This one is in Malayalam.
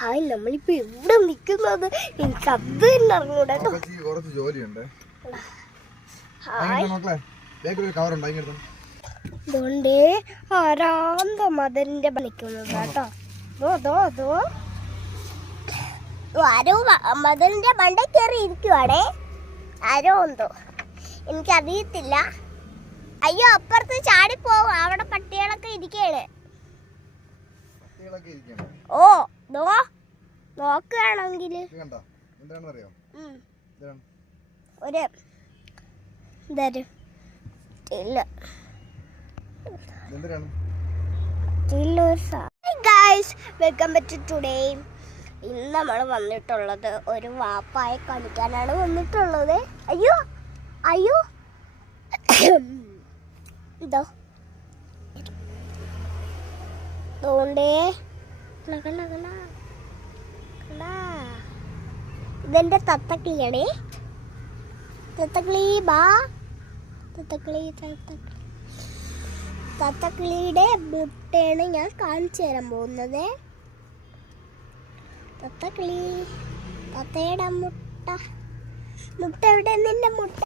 ഹായ്, നമ്മളിപ്പോ എവിടെ നിക്കുന്നത് എനിക്ക് അത് തന്നെ അറിഞ്ഞൂടാ. കുറച്ച് ജോലിയുണ്ട്. അതുകൊണ്ട് ആരാന്ത മദറിന്റെ പണിക്കുന്നത് കേട്ടോ. ആരോ മദറിന്റെ മണ്ട കയറി ഇരിക്കുവാണേ. ആരോ എന്തോ എനിക്കറിയത്തില്ല. അയ്യോ, അപ്പുറത്ത് ചാടിപ്പോവും. അവിടെ പട്ടികളൊക്കെ ഇരിക്കയാണ്. ഓ നോക്കുകയാണെങ്കിൽ ഒരു വെൽക്കം ബാക്ക് ടു ടുഡേ. ഇന്ന് നമ്മൾ വന്നിട്ടുള്ളത് ഒരു വാപ്പായെ കാണിക്കാനാണ് വന്നിട്ടുള്ളത്. അയ്യോ അയ്യോ ഇതോ തോണ്ടേ ഇതെന്റെ തത്തക്കിളിയാണേ. തത്തക്കിളി ബാ. തത്തക്കിളിയുടെ മുട്ടയാണ് ഞാൻ കാണിച്ചു തരാൻ പോകുന്നത്. തത്തക്കിളി, തത്തയുടെ മുട്ട എവിടെ? നിന്റെ മുട്ട